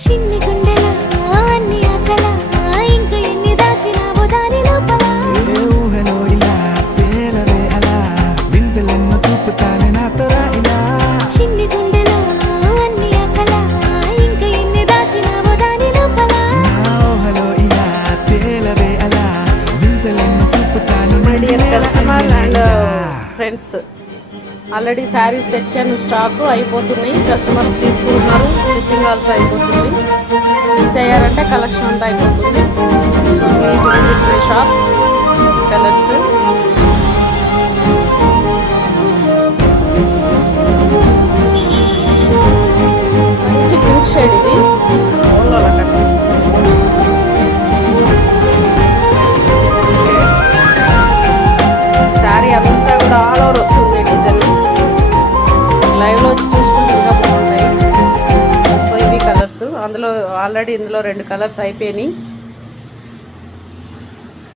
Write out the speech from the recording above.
చిన్ని గుండెలా అన్ని ఆశలా ఇంకా ఎన్ని దాచినావో దాని లోపల ఏ ఊహలో ఇలా తేలవే అలా వింతలెన్నో చూపుతానే నాతో రా ఇలా చిన్ని గుండెలా అన్ని ఆశలా ఇంకా ఎన్ని దాచినావో దాని లోపల నా ఊహలో ఇలా తేలవే అలా వింతలెన్నో చూపుతాను ఫ్రెండ్స్ ఆల్రెడీ శారీస్ తెచ్చాను, స్టాక్ అయిపోతున్నాయి, కస్టమర్స్ తీసుకుంటున్నారు, స్టిచ్చింగ్ ఆల్సో అయిపోతుంది. మిస్ అయ్యారంటే కలెక్షన్ అంతా అయిపోతుంది. సో షాప్ కలర్స్ మంచి పింక్ షేడ్, ఇది ఓన్లో అలా కనిపిస్తుంది. శారీ అంతా కూడా ఆల్ ఓవర్ వస్తుంది డిజైన్. లైవ్లో వచ్చి చూసుకుంటే ఇంకా బాగుంటాయి. సో ఇవి కలర్స్, అందులో ఆల్రెడీ ఇందులో 2 కలర్స్ అయిపోయినాయి.